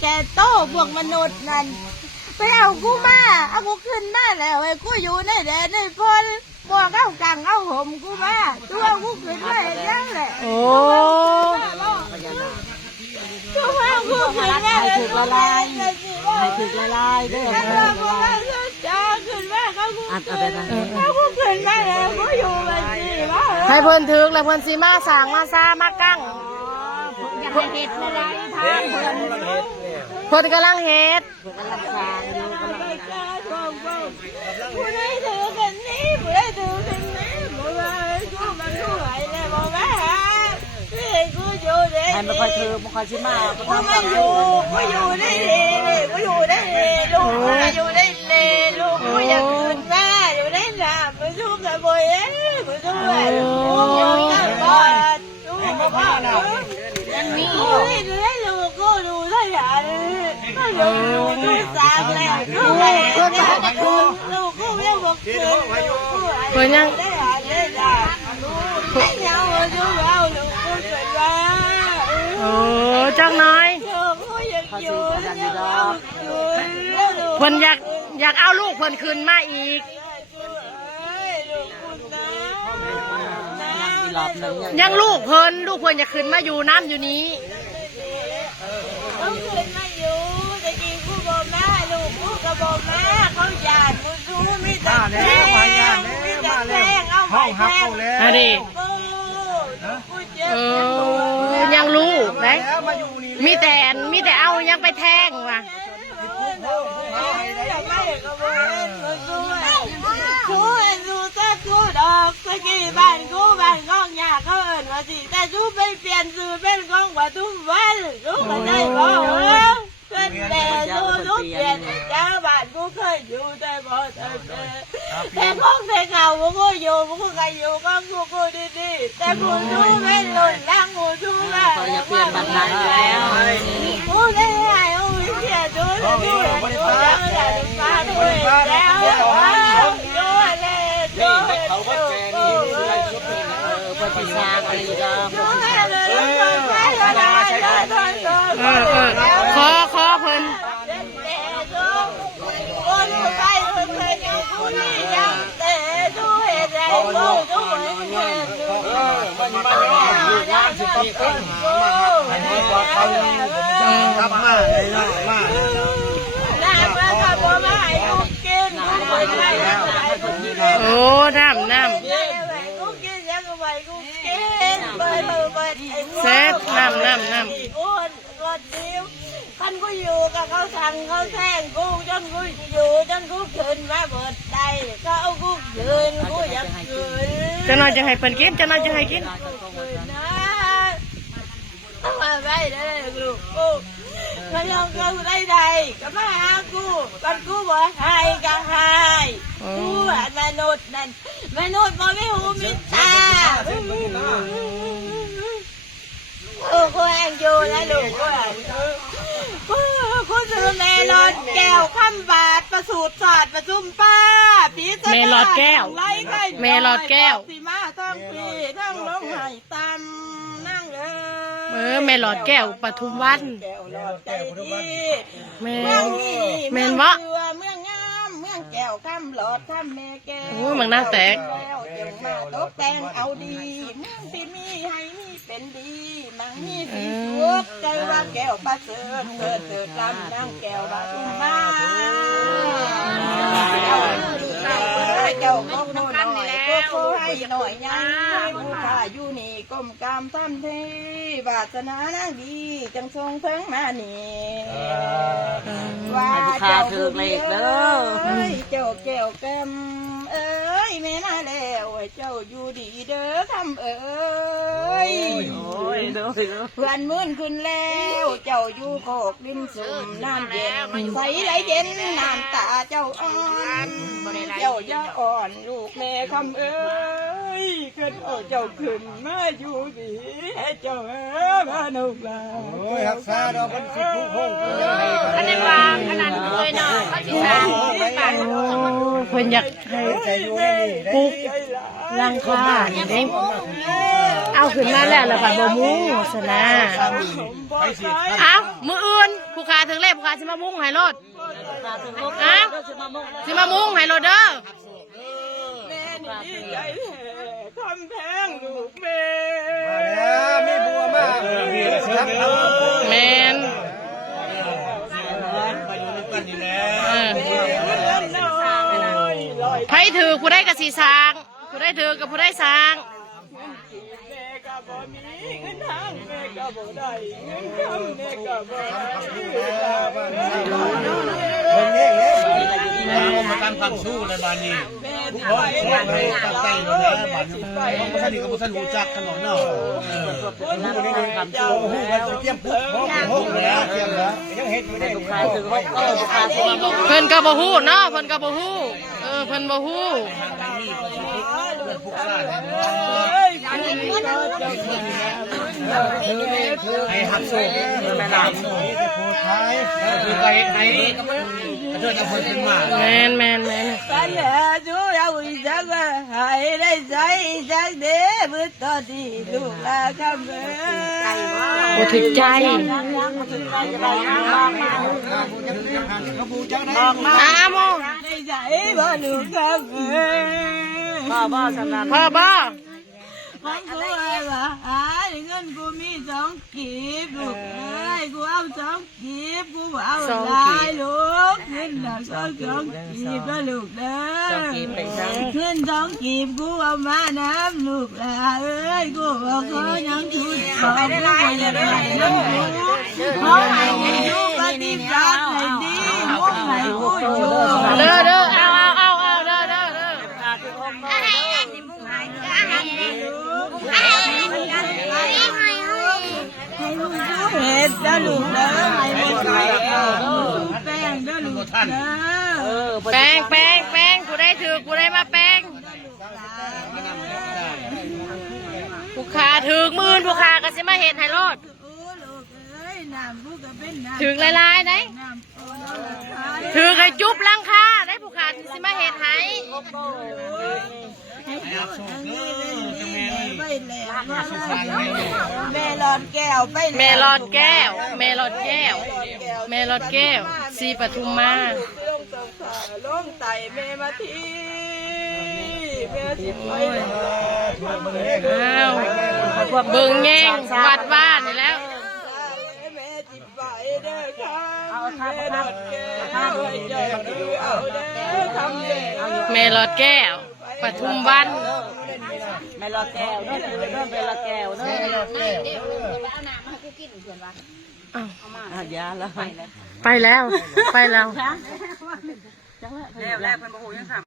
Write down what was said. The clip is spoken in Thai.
แกโต้พวกมนุษย์นั่น ไปเอากูมาเอากูขึ้นมาแล้วไอ้กูอยู่ในแดนในพลบอกเอากังเอาห่มกูมาตัวกูขึ้นมาเห็นยังแหละโอ้ตัวกูขึ้นมาให้ถึกละลายให้ถึกละลายเด้อแล้วให้ตัวถึกกูละลายมาขึ้นมาเขากูอัดเอาไปนะเขากูขึ้นมาแล้วกูอยู่มันสิว่าให้เพิ่นถึกแล้วเพิ่นสิมาสร้างมาซามากั้งอยากให้เห็ดอะไรทางเพิ่นเพิ่นกำลังเฮ็ดผู้ใดถือกันนี้ผู้ใดถือกันนี้บ่ว่ากูมันกูไหวแล้วบ่ว่าพี่กูอยู่ในให้มันค่อยถือมันค่อยสิมากูมาอยู่กูอยู่ เกิดว่าโอ้จังน้อยลูกกูอยากอยู่ยังเอาอยู่แล้วลูกเพิ่นอยากอยากเอาลูกเพิ่นขึ้นมาอีก ยังลูกเพิ่นลูกเพิ่นอยากขึ้นมาอยู่น้ำอยู่นี้ เขาขึ้นมาอยู่แต่กินกูบอกแม่ลูกกูก็บอกแม่เขาหยาดกูรู้ไม่แต่แพงไม่แต่แพ งเอาไปแพงอะดิกูกูเจ็บเออยังลูกนะมีแต่อันมีแต่เอายังไปแทงว่ะกูเอ็นดูแต่กูดอกตะกี้บ้านกูบ้านก้องยาเขาเอินว่าสิแต่กูไปเปลี่ยนชื่อเป็นก้องว่าทุ่มวันกูก็ได้บอกเป็นแต่กูทุกเปลี่ยนเจ้าบ้านกูเคยอยู่แต่บ่แต่แต่ก้องแต่เก่ากูอยู่กูก็อยู่ก้องกูกูดีๆแต่กูดูไม่หล่นล่างกูดูแลเขาจะเปลี่ยนบัตรนั้นแล้วกูได้ไงโอ้ยเสีย ดูเลยดูเลยดูแล้วอยากจะฟังเลยแล้วดูเลยดูเขาก็แกนี่เออเพิ่นสิสร้างอะไรก็ดูเลยดูเลยดูเลยดูเออเออขอขอเพิ่น คนไปคนเคยอยู่กูนี่ยังแต่ดูเห็นแล้วดูดูเห็นดู สิบคนทำมาเลยเนาะมาน้ำแล้วก็บ่มากูกินกูไม่ได้ให้กูกินโอ้น้ำน้กูกินยังก็ไปกูกินไปเถอะไปไอ้ำเซ็ตน้ำน้ำน้กูกดดิ้วคันกูอยู่กับเขาสั่งเขาแทงกูจนกูอยู่จนกูขึ้นมาเบิดได้ก็เอากูคืนกูอยากคืนจะน้อยจะให้เพิ่นกินจะน้อยจะให้กิน มาไว้เลยลูกกูเขายังกูได้ใดก็มาหากูกันกูบอกให้ก็ให้กูอะมนุษย์นั่นมนุษย์มันไม่หูมิตาเออกูแองอยู่นะลูกกูแองกูกูซื้อเมลอนแก้วคำบาทประสูตรศาสตร์ประชุมป้าปีศาจเมลอดแก้วไล่ไก่เมลอดแก้วสีมาทั้งปีทั้งลงไห้ตำนั่งเลย เออแม่หลอดแก้วปทุมวัน แก้วหลอดใจดีแม่เมืองนี้แม่เมืองนวะเรือเมืองงามเมืองแก้วคำหลอดคำแม่แก้วโอ้ยมันน่าแตกแล้วจึงมาตกแต่งเอาดีเมืองที่มีให้มีเป็นดีมังมีสีสุขใจว่าแก้วประเสริฐเกิดเกิดลำนางแก้วบาตุมาเจ้าเจ้าก็โน่หน่อยก็โคให้หน่อยยังผู้ข้าอยู่นี่ ก้มกามทำเทวาสนานางดีจังทรงเพิ่งมานี่ว่าเจ้าคือเลขเด้อเจ้าแก้วแก้มเอ้ยแม่น่าแล้วเจ้าอยู่ดีเด้อคำเอ้ยโอ้ยดูสิเพื่อนมื่นขึ้นแล้ว เจ้าอยู่โคกดินสุ่มน้ำเย็นใสไหลเย็นน้ำตาเจ้าอ่อนเจ้าอย่าอ่อนลูกแม่คำเอ้ย ขึ้นเอาเจ้าขึ้นมาอยู่ดีให้เจ้าเอ้ยมาหนุกลาโอ้ยรักษาเราเป็นสิบผู้พงศ์ยังไงกันอันนี้วางขนาดเคยเนาะเขาสิสร้างเพิ่นอยากให้ใจอยู่ในนี่ปลูกรังคาเด้เอาขึ้นมาแล้วแล้วก็บ่มุงซะนะไปสิเอามืออื่นผู้ค้าถึงเลขผู้ขาสิมามุ่งให้รถเอาสิมามุ่งให้รถเด้อแม่นี่ใจแท้ำแพงลูกแม่แล้วมีบัวมาเออมีแล้วครับเอาแมนมาอยู่ด้วยกันนี่แหละเออแม่เงินน้อยลอยไผถือผู้ได้กับสีสางผู้ได้ถือกับผู้ได้สางแม่ก็บ่มีเงินทาม่ก็บ่ได้เงินคำแม่ก็บ่ได้เบิ่งนี่เลยเรามาการฟังสู้เลยบานี้แม่เพราะช่วยให้ตั้งใจเลยนะบานี้ต้องมาสนิทกับผู้สนิทจักขนมเนาะเออคนนี้นี่คำชูโอ้โหมันจะเตรียมปุ๊บพร้อมพร้อมแล้วเตรียมแล้วยังเฮ็ดอยู่ได้เพิ่นก็บ่ฮู้เนาะเพิ่นก็บ่ฮู้เออเพิ่นบ่ฮู้ให้หักสู้แม่นางจะโพดท้ายคือไก่ไอจะคนขึ้ แมนแมนแมนปัญหาจูเราอีสักให้ได้ใช้สักเด้มือต่อที่ลูกลาคำเอ้ยบ่ถึกใจเขาบูจังได้อ้าโมได้ใช้บ่ลูกคำเอ้ยพ่อบ่สำนักพ่อบ่ ของกูเอ้ยว่าหาเงินกูมีสองกีบลูกเอ้ยกูเอาสองกีบกูเอาหลายลูกเงินน่ะสองสองกีบแล้วลูกเด้อขึ้นสองกีบกูเอามาน้ำลูกหลาเอ้ยกูบอกขอยังทุนขอกูบ่อยากได้น้ำกูขอให้กูปฏิบัติให้ดีมุ่งให้กูอยู่เด้อเด้อเอาเอาเอาเอาเด้อเด้อเด้อ ให้ลูกอยู่เห็ดเด้อลูกเด้อให้ลูกอยู่แป้งเด้อลูกเด้อ แป้งแป้งแป้งผู้ได้ถือผู้ได้มาแป้งผู้ขาถือมื่น ผู้ขาก็สิมาเฮ็ดให้รถโอ้ลูกเอ้ยน้ำกูก็เป็นน้ำถือหลายๆได้น้ำโอ้น้ำตายถือให้จุบหลังคาได้ผู้ขาสิมาเฮ็ดให้ไปแล้วแม่หลอดแก้วไปแล้วแม่หลอดแก้ว แม่หลอดแก้ว แม่หลอดแก้วสีปทุมมาลงสงขาลงไตแม่มาทีแม่สิไปแล้ว อ้าวเบิ่งแย่งวัดบ้านนี่แล้วแม่จิไปเด้อค่ะแม่หลอดแก้วเจ้าดูเอเด้อทำเด้อแม่หลอดแก้วปทุมวันไม่รอแก้วเด้อเด้อไปรอแก้วเด้ออ้าวยาแล้วไปแล้ว ไปแล้ว แล้วแรกเป็นบ่ฮู้ยัง